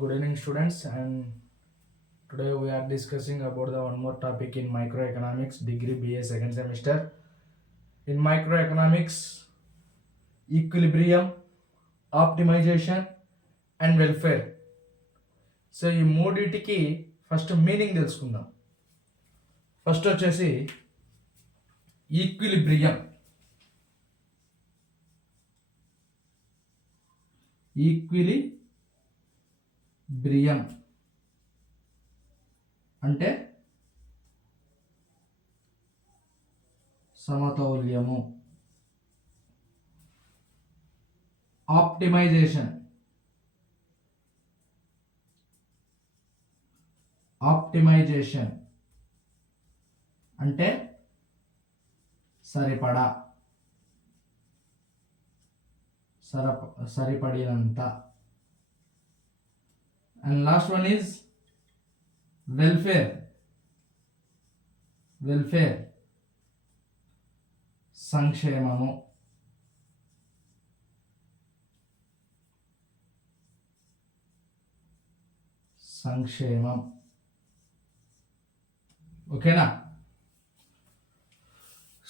Good evening, students, and today we are discussing about the one more topic in microeconomics, degree BA second semester. In microeconomics, equilibrium, optimization, and welfare. So ఈ మూడింటికి first meaning తెలుసుకుందాం. First వచ్చేసి equilibrium. Equilibrium అంటే సమతౌల్యము. Optimization అంటే సరిపడా, సరిపడినంత. And last one is welfare. సంక్షేమము. ఓకేనా?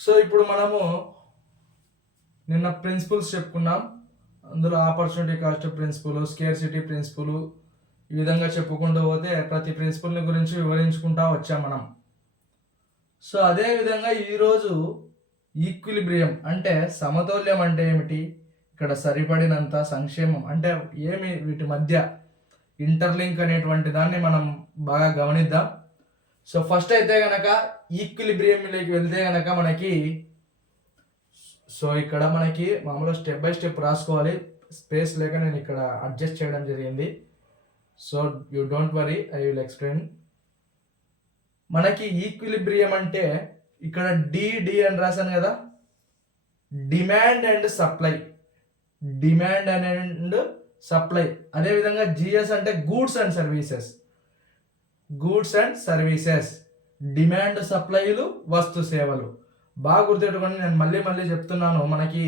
సో ఇప్పుడు మనము నిన్న ప్రిన్సిపల్స్ చెప్పుకున్నాం. అందులో opportunity cost principle, scarcity principle, ఈ విధంగా చెప్పుకుంటూ పోతే ప్రతి ప్రిన్సిపల్ని గురించి వివరించుకుంటా వచ్చాం మనం. సో అదే విధంగా ఈరోజు ఈక్విలిబ్రియం అంటే సమతౌల్యం అంటే ఏమిటి, ఇక్కడ సరిపడినంత, సంక్షేమం అంటే ఏమి, వీటి మధ్య ఇంటర్లింక్ అనేటువంటి దాన్ని మనం బాగా గమనిద్దాం. సో ఫస్ట్ అయితే కనుక ఈక్విలిబ్రియంలోకి వెళ్తే కనుక మనకి, సో ఇక్కడ మనకి మామూలుగా స్టెప్ బై స్టెప్ రాసుకోవాలి, స్పేస్ లేక నేను ఇక్కడ అడ్జస్ట్ చేయడం జరిగింది. So you don't worry, I will explain. మనకి ఈక్విలిబ్రియం అంటే ఇక్కడ డి అని రాశాను కదా, డిమాండ్ అండ్ సప్లై. అదేవిధంగా జిఎస్ అంటే గూడ్స్ అండ్ సర్వీసెస్. డిమాండ్, సప్లైలు, వస్తు సేవలు. బాగా గుర్తుపెట్టుకోండి, నేను మళ్ళీ చెప్తున్నాను. మనకి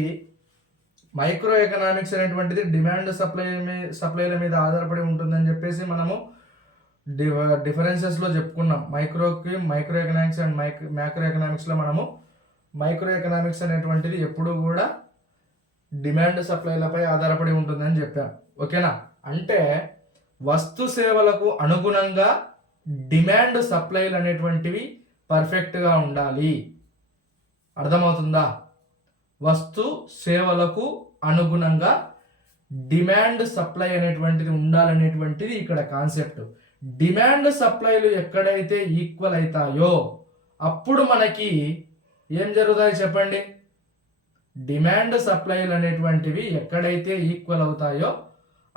మైక్రో ఎకనామిక్స్ అనేటువంటిది డిమాండ్ సప్లైల మీద ఆధారపడి ఉంటుందని చెప్పేసి మనము డిఫరెన్సెస్లో చెప్పుకున్నాం. మైక్రో ఎకనామిక్స్ అండ్ మ్యాక్రో ఎకనామిక్స్లో మనము మైక్రో ఎకనామిక్స్ అనేటువంటిది ఎప్పుడూ కూడా డిమాండ్ సప్లైలపై ఆధారపడి ఉంటుందని చెప్పాం. ఓకేనా? అంటే వస్తు సేవలకు అనుగుణంగా డిమాండ్ సప్లైలు అనేటువంటివి పర్ఫెక్ట్గా ఉండాలి. అర్థమవుతుందా? వస్తు సేవలకు అనుగుణంగా డిమాండ్ సప్లై అనేటువంటిది ఉండాలనేటువంటిది ఇక్కడ కాన్సెప్ట్. డిమాండ్ సప్లైలు ఎక్కడైతే ఈక్వల్ అవుతాయో అప్పుడు మనకి ఏం జరుగుతాయి చెప్పండి? డిమాండ్ సప్లైలు అనేటువంటివి ఎక్కడైతే ఈక్వల్ అవుతాయో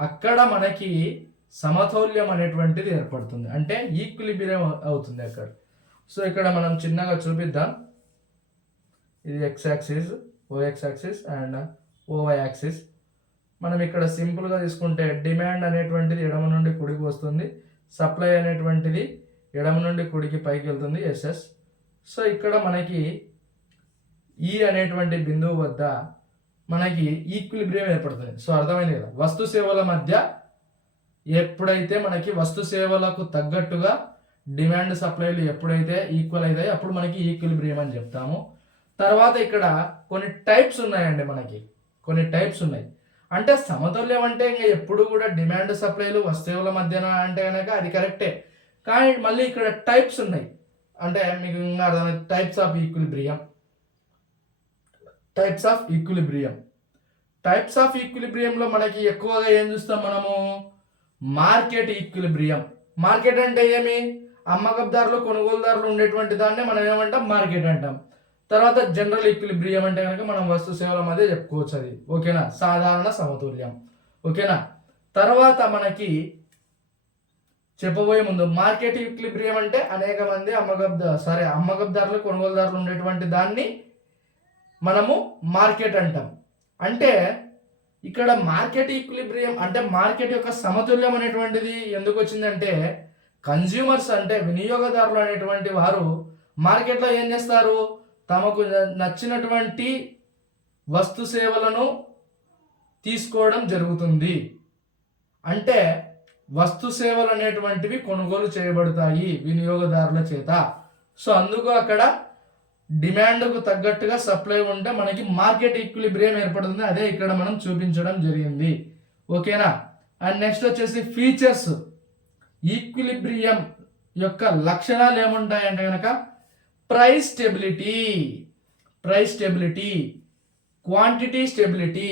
అక్కడ మనకి సమతౌల్యం అనేటువంటిది ఏర్పడుతుంది, అంటే ఈక్విలిబ్రియం అవుతుంది అక్కడ. సో ఇక్కడ మనం చిన్నగా చూపిద్దాం. ఇది X axis, OX axis and OY axis. మనం ఇక్కడ సింపుల్గా తీసుకుంటే డిమాండ్ అనేటువంటిది ఎడమ నుండి కుడికి వస్తుంది, సప్లై అనేటువంటిది ఎడమ నుండి కుడికి పైకి వెళ్తుంది, ఎస్ఎస్. సో ఇక్కడ మనకి ఈ అనేటువంటి బిందువు వద్ద మనకి ఈక్విలిబ్రియం ఏర్పడుతుంది. సో అర్థమైంది కదా? వస్తు సేవల మధ్య ఎప్పుడైతే మనకి వస్తు సేవలకు తగ్గట్టుగా డిమాండ్ సప్లైలు ఎప్పుడైతే ఈక్వల్ అవుతాయో అప్పుడు మనకి ఈక్విలిబ్రియం అని చెప్తాము. తర్వాత ఇక్కడ కొన్ని టైప్స్ ఉన్నాయండి, మనకి కొన్ని టైప్స్ ఉన్నాయి. అంటే సమతౌల్యం అంటే ఇంకా ఎప్పుడు కూడా డిమాండ్ సప్లైలు వస్తువుల మధ్యన అంటే కనుక అది కరెక్టే, కానీ మళ్ళీ ఇక్కడ టైప్స్ ఉన్నాయి. అంటే మీకు ఇంకా అర్థమైంది, టైప్స్ ఆఫ్ ఈక్విలిబ్రియంలో మనకి ఎక్కువగా ఏం చూస్తాం మనము? Market equilibrium. మార్కెట్ అంటే ఏమి? అమ్మకదారులు, కొనుగోలుదారులు ఉండేటువంటి దాన్ని మనం ఏమంటాం? మార్కెట్ అంటాం. తర్వాత జనరల్ ఈక్విలిబ్రియం అంటే కనుక మనం వస్తు సేవల మధ్య చెప్పుకోవచ్చు, అది ఓకేనా? సాధారణ సమతుల్యం. ఓకేనా? తర్వాత మనకి చెప్పబోయే ముందు, మార్కెట్ ఈక్విలిబ్రియం అంటే అనేక మంది అమ్మకదారులు, కొనుగోలుదారులు ఉండేటువంటి దాన్ని మనము మార్కెట్ అంటాం. అంటే ఇక్కడ మార్కెట్ ఈక్విలిబ్రియం అంటే మార్కెట్ యొక్క సమతుల్యం అనేటువంటిది ఎందుకు వచ్చిందంటే, కన్జ్యూమర్స్ అంటే వినియోగదారులు అనేటువంటి వారు మార్కెట్లో ఏం చేస్తారు? తమకు నచ్చినటువంటి వస్తు సేవలను తీసుకోవడం జరుగుతుంది. అంటే వస్తు సేవలు అనేటువంటివి కొనుగోలు చేయబడతాయి వినియోగదారుల చేత. సో అందుకు అక్కడ డిమాండ్కు తగ్గట్టుగా సప్లై ఉంటే మనకి మార్కెట్ ఈక్విలిబ్రియం ఏర్పడుతుంది. అదే ఇక్కడ మనం చూపించడం జరిగింది. ఓకేనా. అండ్ నెక్స్ట్ వచ్చేసి ఫీచర్స్. ఈక్విలిబ్రియం యొక్క లక్షణాలు ఏముంటాయంటే కనుక price stability, quantity stability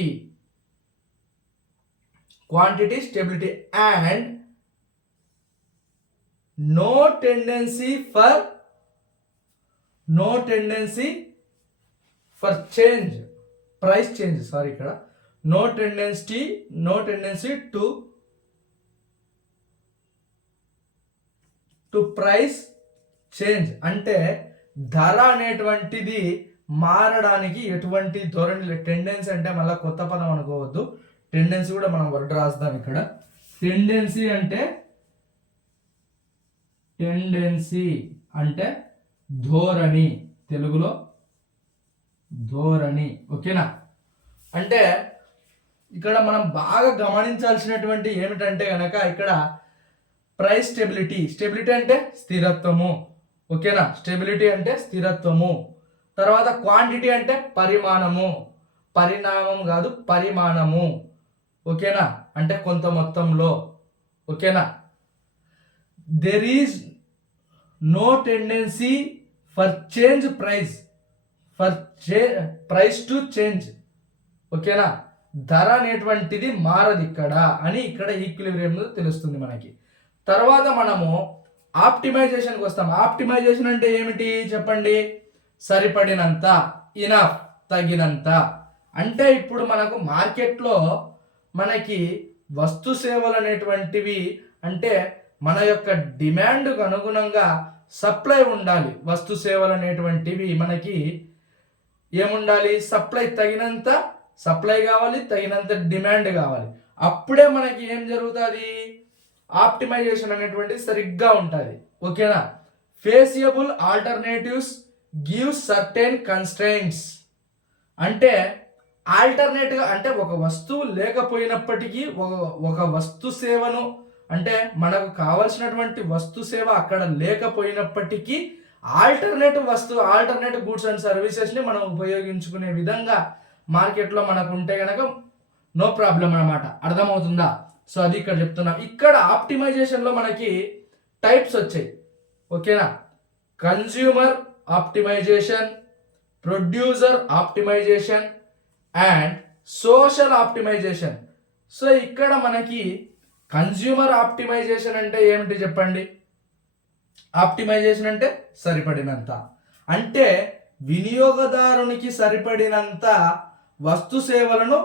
and no tendency for change, price change, sorry ఇక్కడ no tendency to price change అంటే ధర అనేటువంటిది మారడానికి ఎటువంటి ధోరణి. టెండెన్సీ అంటే మళ్ళీ కొత్త పదం అనుకోవద్దు, టెండెన్సీ కూడా మనం వర్డ్ రాస్తాం ఇక్కడ. టెండెన్సీ అంటే ధోరణి, తెలుగులో ధోరణి. ఓకేనా. అంటే ఇక్కడ మనం బాగా గమనించాల్సినటువంటి ఏమిటంటే కనుక ఇక్కడ ప్రైస్ స్టెబిలిటీ అంటే స్థిరత్వము. ఓకేనా. స్టెబిలిటీ అంటే స్థిరత్వము. తర్వాత క్వాంటిటీ అంటే పరిణామం కాదు, పరిమాణము. ఓకేనా. అంటే కొంత మొత్తంలో. ఓకేనా. There is no tendency for change price to change. ఓకేనా. ధర అనేటువంటిది మారదు ఇక్కడ అని ఇక్కడ ఈక్విలిబ్రియం తెలుస్తుంది మనకి. తర్వాత మనము ఆప్టిమైజేషన్కి వస్తాం. ఆప్టిమైజేషన్ అంటే ఏమిటి చెప్పండి? సరిపడినంత, ఇనఫ్, తగినంత. అంటే ఇప్పుడు మనకు మార్కెట్లో మనకి వస్తు సేవలు అనేటువంటివి అంటే మన యొక్క డిమాండ్కు అనుగుణంగా సప్లై ఉండాలి. వస్తు సేవలు అనేటువంటివి మనకి ఏముండాలి? తగినంత సప్లై కావాలి, తగినంత డిమాండ్ కావాలి. అప్పుడే మనకి ఏం జరుగుతుంది? ఆప్టిమైజేషన్ అనేటువంటిది సరిగ్గా ఉంటుంది. ఓకేనా. ఫేసియబుల్ ఆల్టర్నేటివ్స్ గివ్స్ సర్టెన్ కన్స్ట్రెయింట్స్ అంటే ఆల్టర్నేట్గా అంటే ఒక వస్తువు లేకపోయినప్పటికీ ఒక వస్తు సేవను అంటే మనకు కావాల్సినటువంటి వస్తు సేవ అక్కడ లేకపోయినప్పటికీ ఆల్టర్నేటివ్ గూడ్స్ అండ్ సర్వీసెస్ని మనం ఉపయోగించుకునే విధంగా మార్కెట్లో మనకు ఉంటే కనుక నో ప్రాబ్లం అన్నమాట. అర్థమవుతుందా? సో అది ఇక్కడ చెప్తున్నాం. ఇక్కడ ఆప్టిమైజేషన్లో మనకి టైప్స్ వచ్చాయి. ఓకేనా. Consumer optimization, producer optimization and social optimization. So ఇక్కడ మనకి కన్స్యూమర్ ఆప్టిమైజేషన్ అంటే ఏమిటి చెప్పండి? ఆప్టిమైజేషన్ అంటే సరిపడినంత, అంటే వినియోగదారునికి సరిపడినంత వస్తు సేవలను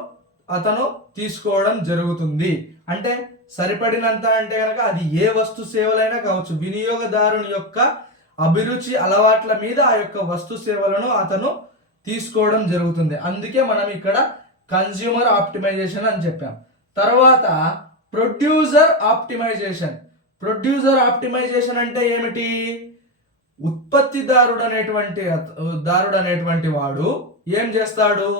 అతను తీసుకోవడం జరుగుతుంది. అంటే సరిపడినంత అంటే కనుక అది ఏ వస్తు సేవలైనా కావచ్చు. వినియోగదారుని యొక్క అభిరుచి అలవాట్ల మీద ఆ యొక్క వస్తు సేవలను అతను తీసుకోవడం జరుగుతుంది. అందుకే మనం ఇక్కడ కన్స్యూమర్ ఆప్టిమైజేషన్ అని చెప్పాం. తర్వాత ప్రొడ్యూసర్ ఆప్టిమైజేషన్ అంటే ఏమిటి? ఉత్పత్తిదారుడు అనేటువంటి వాడు ఏం చేస్తాడు?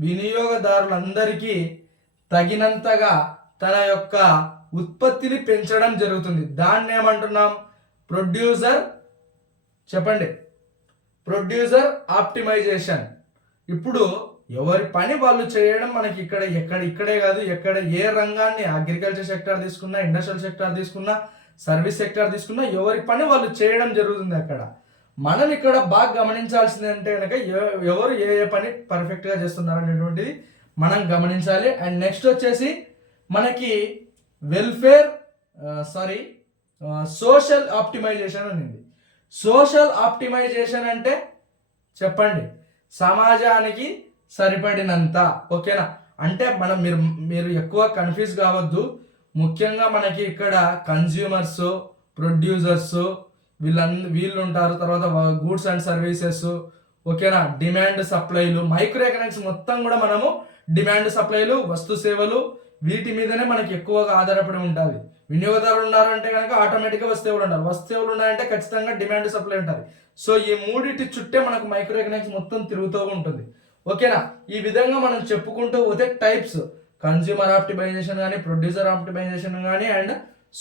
వినియోగదారులందరికీ తగినంతగా తన యొక్క ఉత్పత్తిని పెంచడం జరుగుతుంది. దాన్ని ఏమంటున్నాం? Producer optimization. ఇప్పుడు ఎవరి పని వాళ్ళు చేయడం మనకి ఇక్కడే కాదు, ఏ రంగాన్ని అగ్రికల్చర్ సెక్టార్ తీసుకున్నా, ఇండస్ట్రియల్ సెక్టార్ తీసుకున్నా, సర్వీస్ సెక్టార్ తీసుకున్నా ఎవరి పని వాళ్ళు చేయడం జరుగుతుంది అక్కడ. మనం ఇక్కడ బాగా గమనించాల్సింది అంటే కనుక ఎవరు ఏ పని పర్ఫెక్ట్గా చేస్తున్నారు అనేటువంటిది మనం గమనించాలి. అండ్ నెక్స్ట్ వచ్చేసి మనకి సోషల్ ఆప్టిమైజేషన్ అనేది. సోషల్ ఆప్టిమైజేషన్ అంటే చెప్పండి? సమాజానికి సరిపడినంత. ఓకేనా. అంటే మీరు ఎక్కువ కన్ఫ్యూజ్ కావద్దు. ముఖ్యంగా మనకి ఇక్కడ కన్స్యూమర్స్, ప్రొడ్యూసర్స్ వీళ్ళు ఉంటారు. తర్వాత గూడ్స్ అండ్ సర్వీసెస్. ఓకేనా. డిమాండ్ సప్లైలు, మైక్రో ఎకనామిక్స్ మొత్తం కూడా మనము డిమాండ్ సప్లైలు, వస్తు సేవలు వీటి మీదనే మనకి ఎక్కువగా ఆధారపడి ఉంటుంది. వినియోగదారులు ఉన్నారంటే కనుక ఆటోమేటిక్గా వస్తువులు ఉండాలి, వస్తువులు ఉన్నాయంటే ఖచ్చితంగా డిమాండ్ సప్లై ఉంటుంది. సో ఈ మూడింటి చుట్టే మనకు మైక్రో ఎకనామిక్స్ మొత్తం తిరుగుతూ ఉంటుంది. ఓకేనా. ఈ విధంగా మనం చెప్పుకుంటూ పోతే టైప్స్ కన్జ్యూమర్ ఆప్టిమైజేషన్ కానీ, ప్రొడ్యూసర్ ఆప్టిమైజేషన్ కానీ అండ్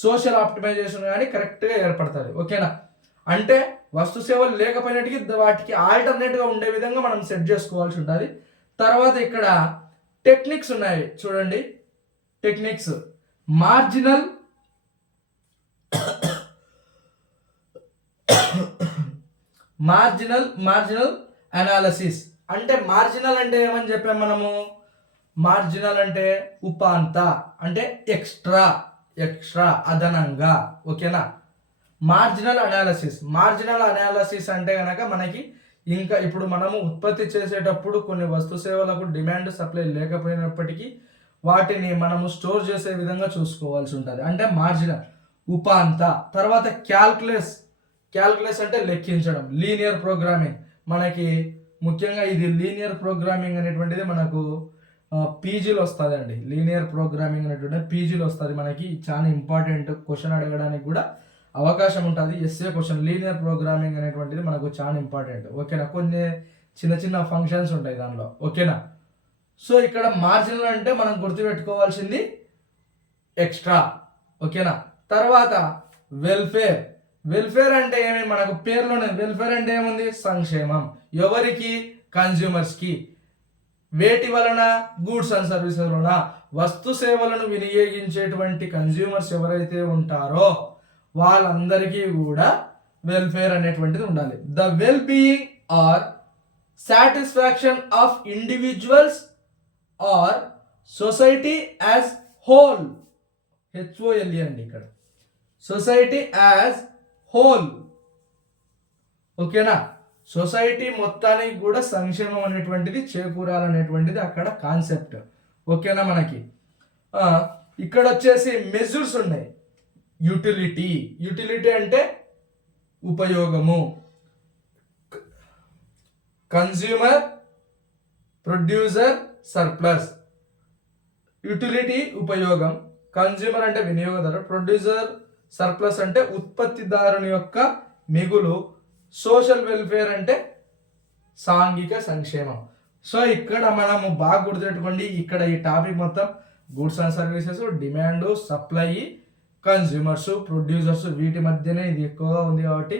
సోషల్ ఆప్టిమైజేషన్ కానీ కరెక్ట్గా ఏర్పడుతుంది. ఓకేనా. అంటే వస్తు సేవలు లేకపోయినట్టుకి వాటికి ఆల్టర్నేట్గా ఉండే విధంగా మనం సెట్ చేసుకోవాల్సి ఉంటుంది. తర్వాత ఇక్కడ టెక్నిక్స్ ఉన్నాయి చూడండి. Techniques marginal analysis. అంటే మార్జినల్ అంటే ఏమని చెప్పాం మనము, మార్జినల్ అంటే ఉపాంత అంటే ఎక్స్ట్రా అదనంగా. ఓకేనా. మార్జినల్ అనాలసిస్ అంటే కనుక మనకి ఇంకా ఇప్పుడు మనము ఉత్పత్తి చేసేటప్పుడు కొన్ని వస్తు సేవలకు డిమాండ్ సప్లై లేకపోయినప్పటికీ వాటిని మనము స్టోర్ చేసే విధంగా చూసుకోవాల్సి ఉంటుంది, అంటే మార్జినల్ ఉపాంత. తర్వాత క్యాల్కులస్ అంటే లెక్కించడం. లీనియర్ ప్రోగ్రామింగ్ మనకి ముఖ్యంగా ఇది లీనియర్ ప్రోగ్రామింగ్ అనేటువంటిది మనకు పీజీలో వస్తుంది అండి. లీనియర్ ప్రోగ్రామింగ్ అనేటువంటి పీజీలో వస్తుంది మనకి. చాలా ఇంపార్టెంట్ క్వశ్చన్ అడగడానికి కూడా అవకాశం ఉంటుంది. ఎస్ఏ క్వశ్చన్ లీనియర్ ప్రోగ్రామింగ్ అనేటువంటిది మనకు చాలా ఇంపార్టెంట్. ఓకేనా. కొన్ని చిన్న ఫంక్షన్స్ ఉంటాయి దానిలో. ఓకేనా. సో ఇక్కడ మార్జినల్ అంటే మనం గుర్తుపెట్టుకోవాల్సింది ఎక్స్ట్రా. ఓకేనా. తర్వాత వెల్ఫేర్ అంటే ఏమి, మనకు పేర్లోనే వెల్ఫేర్ అంటే ఏముంది, సంక్షేమం. ఎవరికి, కన్జ్యూమర్స్కి. వేటి వలన, గూడ్స్ అండ్ సర్వీసెస్ వలన. వస్తు సేవలను వినియోగించేటువంటి కన్జ్యూమర్స్ ఎవరైతే ఉంటారో వాళ్ళందరికీ కూడా వెల్ఫేర్ అనేటువంటిది ఉండాలి. The well being or satisfaction of individuals or society as whole. HOLE అండి ఇక్కడ. Society as whole. ఓకేనా. సొసైటీ మొత్తానికి కూడా సంక్షేమం అనేటువంటిది చేకూరాలనేటువంటిది అక్కడ కాన్సెప్ట్. ఓకేనా. మనకి ఇక్కడ వచ్చేసి మెజర్స్ ఉన్నాయి. యూటిలిటీ అంటే ఉపయోగము. Consumer, producer, surplus. యూటిలిటీ ఉపయోగం, కన్జ్యూమర్ అంటే వినియోగదారు, ప్రొడ్యూసర్ సర్ప్లస్ అంటే ఉత్పత్తిదారుని యొక్క మిగులు, సోషల్ వెల్ఫేర్ అంటే సాంఘిక సంక్షేమం. సో ఇక్కడ మనము బాగా గుర్తుపెట్టుకోండి. ఇక్కడ ఈ టాపిక్ మొత్తం goods and services, demand, supply, consumers, producers వీటి మధ్యనే ఇది ఎక్కువగా ఉంది కాబట్టి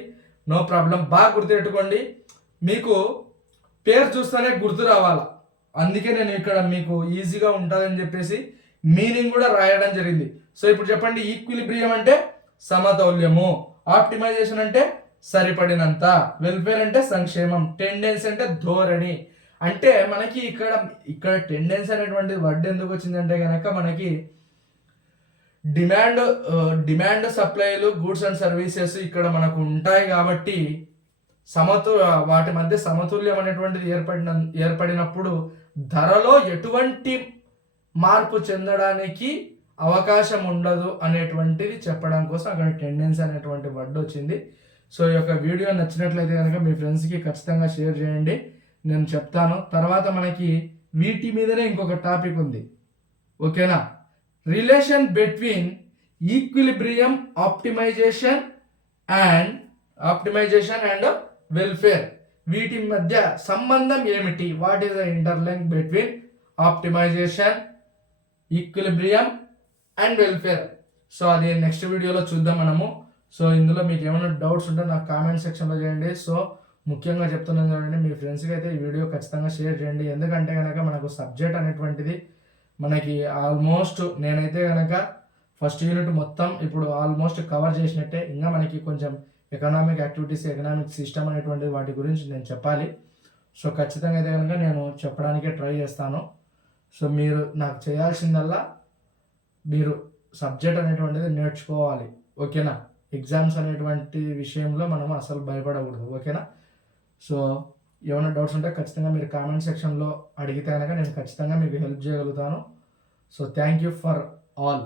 నో ప్రాబ్లం. బాగా గుర్తుపెట్టుకోండి. మీకు పేరు చూస్తేనే గుర్తు రావాలా, అందుకే నేను ఇక్కడ మీకు ఈజీగా ఉంటుందని చెప్పేసి మీనింగ్ కూడా రాయడం జరిగింది. సో ఇప్పుడు చెప్పండి. ఈక్విలిబ్రియం అంటే సమతౌల్యము, ఆప్టిమైజేషన్ అంటే సరిపడినంత, వెల్ఫేర్ అంటే సంక్షేమం, టెండెన్సీ అంటే ధోరణి. అంటే మనకి ఇక్కడ టెండెన్సీ అనేటువంటి వర్డ్ ఎందుకు వచ్చిందంటే కనుక మనకి డిమాండ్ సప్లైలు, గూడ్స్ అండ్ సర్వీసెస్ ఇక్కడ మనకు ఉంటాయి కాబట్టి వాటి మధ్య సమతుల్యం అనేటువంటిది ఏర్పడినప్పుడు ధరలో ఎటువంటి మార్పు చెందడానికి అవకాశం ఉండదు అనేటువంటిది చెప్పడం కోసం అక్కడ టెండెన్సీ అనేటువంటి వర్డ్ వచ్చింది. సో ఈ యొక్క వీడియో నచ్చినట్లయితే కనుక మీ ఫ్రెండ్స్కి ఖచ్చితంగా షేర్ చేయండి, నేను చెప్తాను. తర్వాత మనకి వీటి మీదనే ఇంకొక టాపిక్ ఉంది. ఓకేనా. Relation between equilibrium optimization and welfare. వీటి మధ్య సంబంధం ఏమిటి, what is the interlink between optimization, equilibrium and welfare. So అది నెక్స్ట్ వీడియోలో చూద్దాం మనము. సో ఇందులో మీకు ఏమైనా డౌట్స్ ఉంటే నాకు కామెంట్ సెక్షన్లో చేయండి. సో ముఖ్యంగా చెప్తున్నాను చూడండి, మీ ఫ్రెండ్స్కి అయితే ఈ వీడియో ఖచ్చితంగా షేర్ చేయండి. ఎందుకంటే కనుక మనకు సబ్జెక్ట్ అనేటువంటిది మనకి ఆల్మోస్ట్ నేనైతే కనుక ఫస్ట్ యూనిట్ మొత్తం ఇప్పుడు ఆల్మోస్ట్ కవర్ చేసినట్టే. ఇంకా మనకి కొంచెం ఎకనామిక్ యాక్టివిటీస్, ఎకనామిక్ సిస్టమ్ అనేటువంటి వాటి గురించి నేను చెప్పాలి. సో ఖచ్చితంగా అయితే కనుక నేను చెప్పడానికే ట్రై చేస్తాను. సో మీరు నాకు చేయాల్సిందల్లా మీరు సబ్జెక్ట్ అనేటువంటిది నేర్చుకోవాలి. ఓకేనా. ఎగ్జామ్స్ అనేటువంటి విషయంలో మనం అసలు భయపడకూడదు. ఓకేనా. సో ఏమైనా డౌట్స్ ఉంటే ఖచ్చితంగా మీరు కామెంట్ సెక్షన్లో అడిగితే కనుక నేను ఖచ్చితంగా మీకు హెల్ప్ చేయగలుగుతాను. So thank you for all.